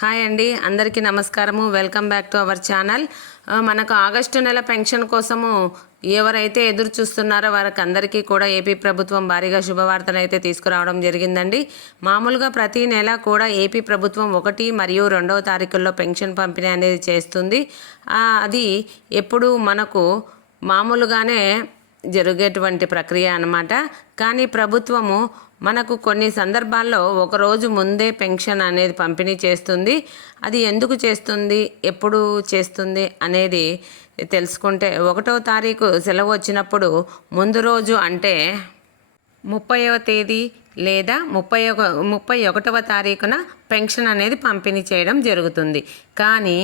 Hi అండి, అందరికీ నమస్కారము. Welcome back to our channel. మనకు ఆగస్టు నెల పెన్షన్ కోసము ఎవరైతే ఎదురు చూస్తున్నారో వారికి అందరికీ కూడా ఏపీ ప్రభుత్వం భారీగా శుభవార్తలు అయితే తీసుకురావడం జరిగిందండి. మామూలుగా ప్రతి నెల కూడా ఏపీ ప్రభుత్వం 1 మరియు 2వ తారీఖుల్లో పెన్షన్ పంపిణీ అనేది చేస్తుంది. అది ఎప్పుడు మనకు మామూలుగానే జరిగేటువంటి ప్రక్రియ అన్నమాట. కానీ ప్రభుత్వము మనకు కొన్ని సందర్భాల్లో ఒకరోజు ముందే పెన్షన్ అనేది పంపిణీ చేస్తుంది. అది ఎందుకు చేస్తుంది, ఎప్పుడు చేస్తుంది అనేది తెలుసుకుంటే 1వ తారీఖు సెలవు వచ్చినప్పుడు ముందు రోజు అంటే 30వ తేదీ లేదా 31వ తారీఖున పెన్షన్ అనేది పంపిణీ చేయడం జరుగుతుంది. కానీ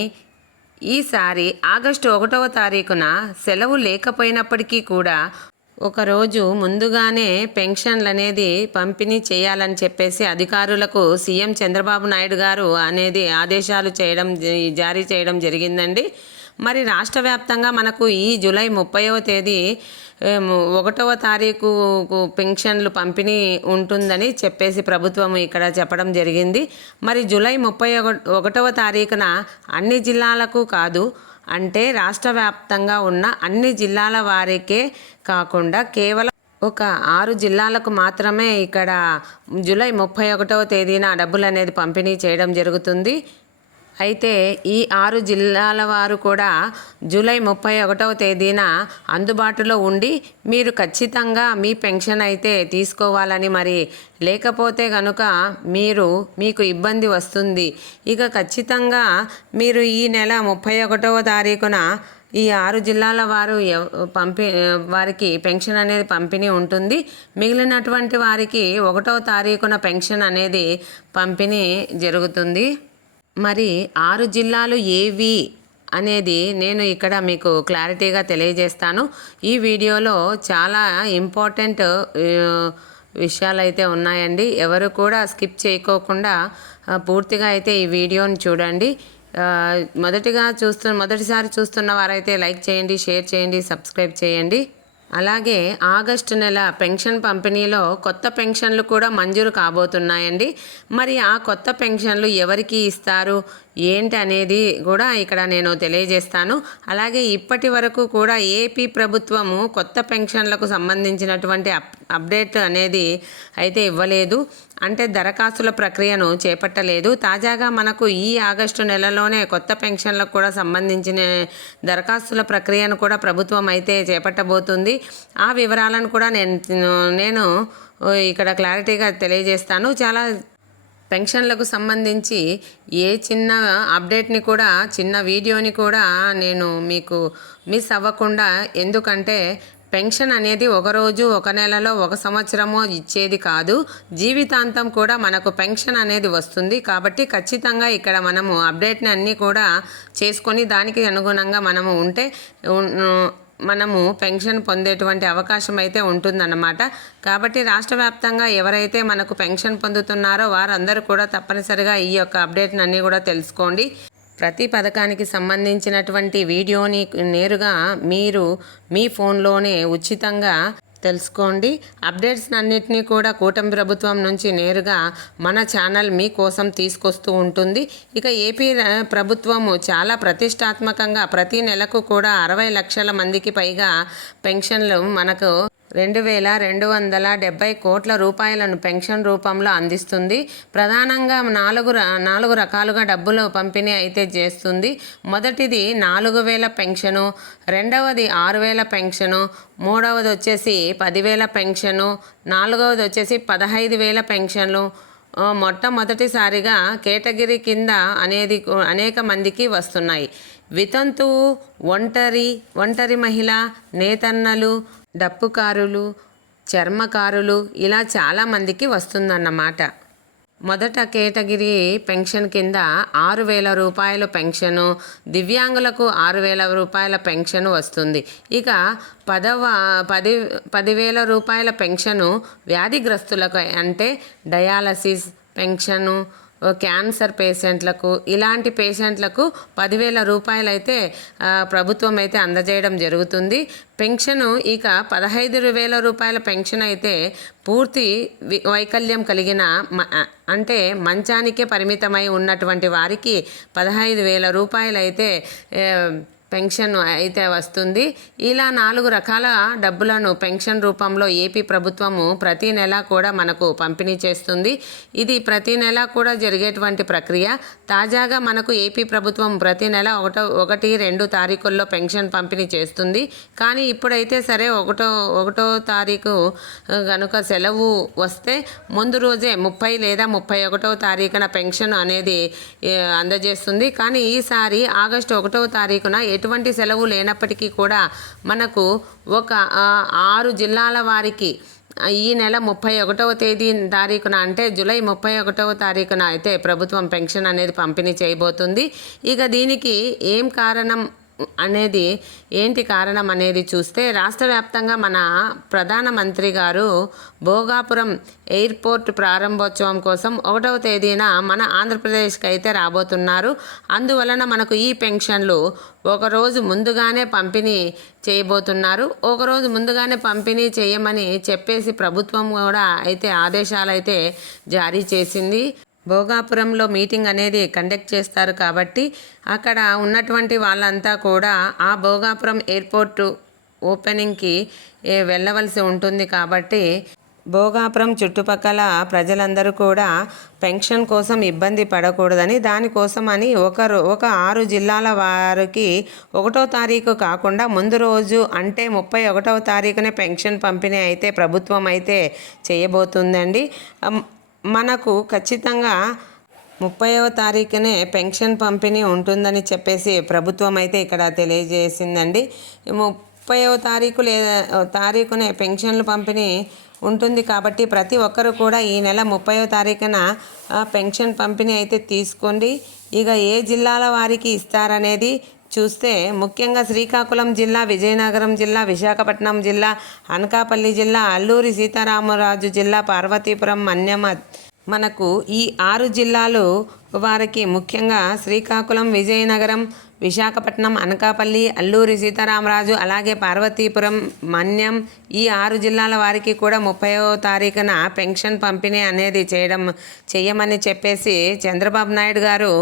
ఈసారి ఆగస్టు 1వ తారీఖున సెలవు లేకపోయినప్పటికీ కూడా ఒకరోజు ముందుగానే పెన్షన్లు అనేది పంపిణీ చేయాలని చెప్పేసి అధికారులకు సీఎం చంద్రబాబు నాయుడు గారు అనేది ఆదేశాలు జారీ చేయడం జరిగిందండి. మరి రాష్ట్ర వ్యాప్తంగా మనకు ఈ జూలై 30వ తేదీ 1వ తారీఖు పెన్షన్లు పంపిణీ ఉంటుందని చెప్పేసి ప్రభుత్వం ఇక్కడ చెప్పడం జరిగింది. మరి జూలై 31వ తారీఖున అన్ని జిల్లాలకు కాదు, అంటే రాష్ట్ర వ్యాప్తంగా ఉన్న అన్ని జిల్లాల వారికే కాకుండా కేవలం ఒక 6 జిల్లాలకు మాత్రమే ఇక్కడ జూలై 31వ తేదీన డబ్బులు అనేది పంపిణీ చేయడం జరుగుతుంది. అయితే ఈ 6 జిల్లాల వారు కూడా జూలై 31వ తేదీన అందుబాటులో ఉండి మీరు ఖచ్చితంగా మీ పెన్షన్ అయితే తీసుకోవాలని, మరి లేకపోతే కనుక మీకు ఇబ్బంది వస్తుంది. ఇక ఖచ్చితంగా మీరు ఈ నెల 31వ తారీఖున ఈ 6 జిల్లాల వారు వారికి పెన్షన్ అనేది పంపిణీ ఉంటుంది. మిగిలినటువంటి వారికి 1వ తారీఖున పెన్షన్ అనేది పంపిణీ జరుగుతుంది. మరి 6 జిల్లాలు ఏవి అనేది నేను ఇక్కడ మీకు క్లారిటీగా తెలియజేస్తాను. ఈ వీడియోలో చాలా ఇంపార్టెంట్ విషయాలు అయితే ఉన్నాయండి. ఎవరు కూడా స్కిప్ చేయకోకుండా పూర్తిగా అయితే ఈ వీడియోని చూడండి. మొదటిసారి చూస్తున్న వారైతే లైక్ చేయండి, షేర్ చేయండి, సబ్స్క్రైబ్ చేయండి. అలాగే ఆగస్టు నెల పెన్షన్ పంపిణీలో కొత్త పెన్షన్లు కూడా మంజూరు కాబోతున్నాయండి. మరి ఆ కొత్త పెన్షన్లు ఎవరికి ఇస్తారు ఏంటి అనేది కూడా ఇక్కడ నేను తెలియజేస్తాను. అలాగే ఇప్పటి వరకు కూడా ఏపీ ప్రభుత్వము కొత్త పెన్షన్లకు సంబంధించినటువంటి అప్డేట్ అనేది అయితే ఇవ్వలేదు, అంటే దరఖాస్తుల ప్రక్రియను చేపట్టలేదు. తాజాగా మనకు ఈ ఆగస్టు నెలలోనే కొత్త పెన్షన్లకు కూడా సంబంధించిన దరఖాస్తుల ప్రక్రియను కూడా ప్రభుత్వం అయితే చేపట్టబోతుంది. ఆ వివరాలను కూడా నేను ఇక్కడ క్లారిటీగా తెలియజేస్తాను. చాలా పెన్షన్లకు సంబంధించి ఏ చిన్న అప్డేట్ని కూడా, చిన్న వీడియోని కూడా నేను మీకు మిస్ అవ్వకుండా, ఎందుకంటే పెన్షన్ అనేది ఒకరోజు, ఒక నెలలో, ఒక సంవత్సరమో ఇచ్చేది కాదు, జీవితాంతం కూడా మనకు పెన్షన్ అనేది వస్తుంది. కాబట్టి ఖచ్చితంగా ఇక్కడ మనము అప్డేట్ని అన్నీ కూడా చేసుకొని దానికి అనుగుణంగా మనము పెన్షన్ పొందేటువంటి అవకాశం అయితే ఉంటుందన్నమాట. కాబట్టి రాష్ట్ర వ్యాప్తంగా ఎవరైతే మనకు పెన్షన్ పొందుతున్నారో వారందరూ కూడా తప్పనిసరిగా ఈ యొక్క అప్డేట్ని అన్నీ కూడా తెలుసుకోండి. ప్రతి పథకానికి సంబంధించినటువంటి వీడియోని నేరుగా మీరు మీ ఫోన్లోనే ఉచితంగా తెలుసుకోండి. అప్డేట్స్ అన్నిటినీ కూడా కూటమి ప్రభుత్వం నుంచి నేరుగా మన ఛానల్ మీకోసం తీసుకొస్తూ ఉంటుంది. ఇక ఏపీ ప్రభుత్వము చాలా ప్రతిష్టాత్మకంగా ప్రతి నెలకు కూడా 60 లక్షల మందికి పైగా పెన్షన్లు మనకు 2,270 కోట్ల రూపాయలను పెన్షన్ రూపంలో అందిస్తుంది. ప్రధానంగా 4 రకాలుగా డబ్బులు పంపిణీ అయితే చేస్తుంది. మొదటిది 4,000 పెన్షను, రెండవది 6,000 పెన్షను, మూడవది వచ్చేసి 10,000 పెన్షను, నాలుగవది వచ్చేసి 15,000 పెన్షన్లు. మొట్టమొదటిసారిగా కేటగిరీ కింద అనేక మందికి వస్తున్నాయి. వితంతువు, ఒంటరి మహిళ, నేతన్నలు, డప్పుకారులు, చర్మకారులు, ఇలా చాలామందికి వస్తుందన్నమాట. మొదట కేటగిరీ పెన్షన్ కింద 6,000 రూపాయల పెన్షను, దివ్యాంగులకు 6,000 రూపాయల పెన్షను వస్తుంది. ఇక 10,000 రూపాయల పెన్షను వ్యాధిగ్రస్తులకు, అంటే డయాలసిస్ పెన్షను, క్యాన్సర్ పేషెంట్లకు ఇలాంటి పేషెంట్లకు 10,000 రూపాయలు అయితే ప్రభుత్వం అయితే అందజేయడం జరుగుతుంది. పెన్షను ఇక 15,000 రూపాయల పెన్షన్ అయితే పూర్తి వైకల్యం కలిగిన అంటే మంచానికే పరిమితమై ఉన్నటువంటి వారికి 15,000 రూపాయలు అయితే పెన్షన్ అయితే వస్తుంది. ఇలా 4 రకాల డబ్బులను పెన్షన్ రూపంలో ఏపీ ప్రభుత్వము ప్రతి నెల కూడా మనకు పంపిణీ చేస్తుంది. ఇది ప్రతి నెల కూడా జరిగేటువంటి ప్రక్రియ. తాజాగా మనకు ఏపీ ప్రభుత్వం ప్రతి నెల 1, 2 తారీఖుల్లో పెన్షన్ పంపిణీ చేస్తుంది. కానీ ఇప్పుడైతే సరే ఒకటో తారీఖు కనుక సెలవు వస్తే ముందు రోజే 30 లేదా 31వ తారీఖున పెన్షన్ అనేది అందజేస్తుంది. కానీ ఈసారి ఆగస్టు 1వ తారీఖున ఎటువంటి సెలవు లేనప్పటికీ కూడా మనకు ఒక 6 జిల్లాల వారికి ఈ నెల 31వ తారీఖున అంటే జూలై 31వ తారీఖున అయితే ప్రభుత్వం పెన్షన్ అనేది పంపిణీ చేయబోతుంది. ఇక దీనికి ఏం కారణం అనేది ఏంటి కారణం అనేది చూస్తే రాష్ట్ర వ్యాప్తంగా మన ప్రధానమంత్రి గారు భోగాపురం ఎయిర్పోర్ట్ ప్రారంభోత్సవం కోసం 1వ తేదీన మన ఆంధ్రప్రదేశ్కి అయితే రాబోతున్నారు. అందువలన మనకు ఈ పెన్షన్లు ఒకరోజు ముందుగానే పంపిణీ చేయబోతున్నారు. ఒకరోజు ముందుగానే పంపిణీ చేయమని చెప్పేసి ప్రభుత్వం కూడా అయితే ఆదేశాలు అయితే జారీ చేసింది. భోగాపురంలో మీటింగ్ అనేది కండక్ట్ చేస్తారు కాబట్టి అక్కడ ఉన్నటువంటి వాళ్ళంతా కూడా ఆ భోగాపురం ఎయిర్పోర్టు ఓపెనింగ్కి వెళ్ళవలసి ఉంటుంది. కాబట్టి భోగాపురం చుట్టుపక్కల ప్రజలందరూ కూడా పెన్షన్ కోసం ఇబ్బంది పడకూడదని దానికోసమని ఒక 6 జిల్లాల వారికి 1వ తారీఖు కాకుండా ముందు రోజు అంటే 31వ తారీఖునే పెన్షన్ పంపిణీ అయితే ప్రభుత్వం అయితే చేయబోతుందండి. మనకు ఖచ్చితంగా 30వ తారీఖునే పెన్షన్ పంపిణీ ఉంటుందని చెప్పేసి ప్రభుత్వం అయితే ఇక్కడ తెలియజేసిందండి. 30వ తారీఖునే పెన్షన్లు పంపిణీ ఉంటుంది కాబట్టి ప్రతి ఒక్కరు కూడా ఈ నెల 30వ తారీఖున పెన్షన్ పంపిణీ అయితే తీసుకోండి. ఇక ఏ జిల్లాల వారికి ఇస్తారనేది చూస్తే ముఖ్యంగా శ్రీకాకుళం జిల్లా, విజయనగరం జిల్లా, విశాఖపట్నం జిల్లా, అనకాపల్లి జిల్లా, అల్లూరి సీతారామరాజు జిల్లా, పార్వతీపురం, మన్యం మనకు ఈ 6 జిల్లాలు వారికి ముఖ్యంగా శ్రీకాకుళం, విజయనగరం, విశాఖపట్నం, అనకాపల్లి, అల్లూరి సీతారామరాజు అలాగే పార్వతీపురం, మన్యం ఈ 6 జిల్లాల వారికి కూడా 30వ తారీఖున పెన్షన్ పంపిణీ అనేది చేయమని చెప్పేసి చంద్రబాబు నాయుడు గారు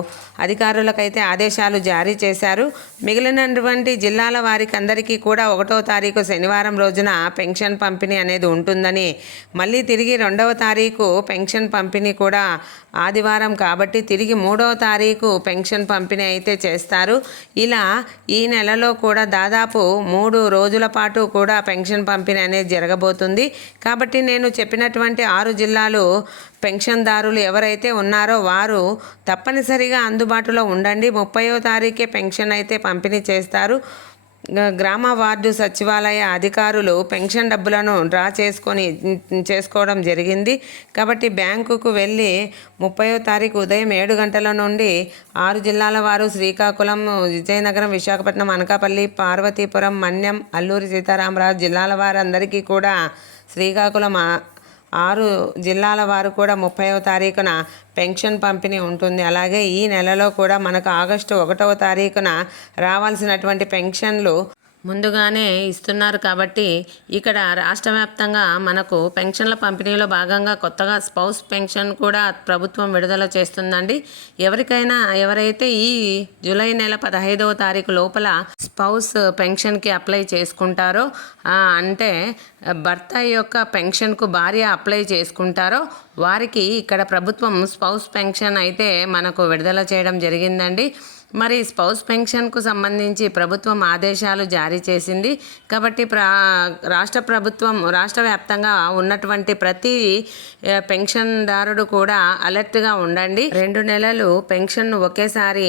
అధికారులకైతే ఆదేశాలు జారీ చేశారు. మిగిలినటువంటి జిల్లాల వారికి అందరికీ కూడా 1వ తారీఖు శనివారం రోజున పెన్షన్ పంపిణీ అనేది ఉంటుందని, మళ్ళీ తిరిగి 2వ తారీఖు పెన్షన్ పంపిణీ కూడా ఆదివారం కాబట్టి తిరిగి 3వ తారీఖు పెన్షన్ పంపిణీ అయితే చేస్తారు. ఇలా ఈ నెలలో కూడా దాదాపు 3 రోజుల పాటు కూడా పెన్షన్ పంపిణీ అనేది జరగబోతుంది. కాబట్టి నేను చెప్పినటువంటి 6 జిల్లాలు పెన్షన్దారులు ఎవరైతే ఉన్నారో వారు తప్పనిసరిగా అందుబాటులో ఉండండి. 30వ తారీఖే పెన్షన్ అయితే పంపిణీ చేస్తారు. గ్రామ వార్డు సచివాలయ అధికారులు పెన్షన్ డబ్బులను డ్రా చేసుకోవడం జరిగింది. కాబట్టి బ్యాంకుకు వెళ్ళి 30వ తారీఖు ఉదయం 7 గంటల నుండి 6 జిల్లాల వారు శ్రీకాకుళం, విజయనగరం, విశాఖపట్నం, అనకాపల్లి, పార్వతీపురం, మన్యం, అల్లూరి సీతారామరాజు జిల్లాల వారందరికీ కూడా శ్రీకాకుళం 6 జిల్లాల వారు కూడా 30వ తారీఖున పెన్షన్ పంపిణీ ఉంటుంది. అలాగే ఈ నెలలో కూడా మనకు ఆగస్టు 1వ తారీఖున రావాల్సినటువంటి పెన్షన్లు ముందుగానే ఇస్తున్నారు. కాబట్టి ఇక్కడ రాష్ట్ర వ్యాప్తంగా మనకు పెన్షన్ల పంపిణీలో భాగంగా కొత్తగా స్పౌస్ పెన్షన్ కూడా ప్రభుత్వం విడుదల చేస్తుందండి. ఎవరైతే ఈ జూలై నెల 15వ తారీఖు లోపల స్పౌస్ పెన్షన్కి అప్లై చేసుకుంటారో అంటే భర్త యొక్క పెన్షన్కు భార్య అప్లై చేసుకుంటారో వారికి ఇక్కడ ప్రభుత్వం స్పౌస్ పెన్షన్ అయితే మనకు విడుదల చేయడం జరిగిందండి. మరి స్పౌస్ పెన్షన్కు సంబంధించి ప్రభుత్వం ఆదేశాలు జారీ చేసింది. కాబట్టి రాష్ట్ర వ్యాప్తంగా ఉన్నటువంటి ప్రతి పెన్షన్దారుడు కూడా అలర్ట్గా ఉండండి. 2 నెలలు పెన్షన్ ఒకేసారి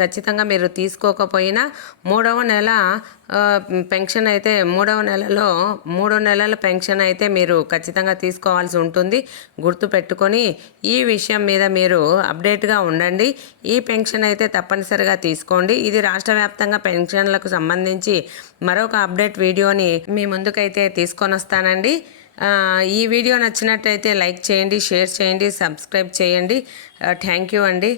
ఖచ్చితంగా మీరు తీసుకోకపోయినా 3వ నెల పెన్షన్ అయితే 3 నెలల పెన్షన్ అయితే మీరు ఖచ్చితంగా తీసుకోవాల్సి ఉంటుంది. గుర్తు పెట్టుకొని ఈ విషయం మీద మీరు అప్డేట్గా ఉండండి. ఈ పెన్షన్ అయితే తప్పనిసరిగా తీసుకోండి. ఇది రాష్ట్ర వ్యాప్తంగా పెన్షన్లకు సంబంధించి మరొక అప్డేట్ వీడియోని మీ ముందుకైతే తీసుకొని వస్తానండి. ఈ వీడియో నచ్చినట్టయితే లైక్ చేయండి, షేర్ చేయండి, సబ్స్క్రైబ్ చేయండి. థ్యాంక్ యూ అండి.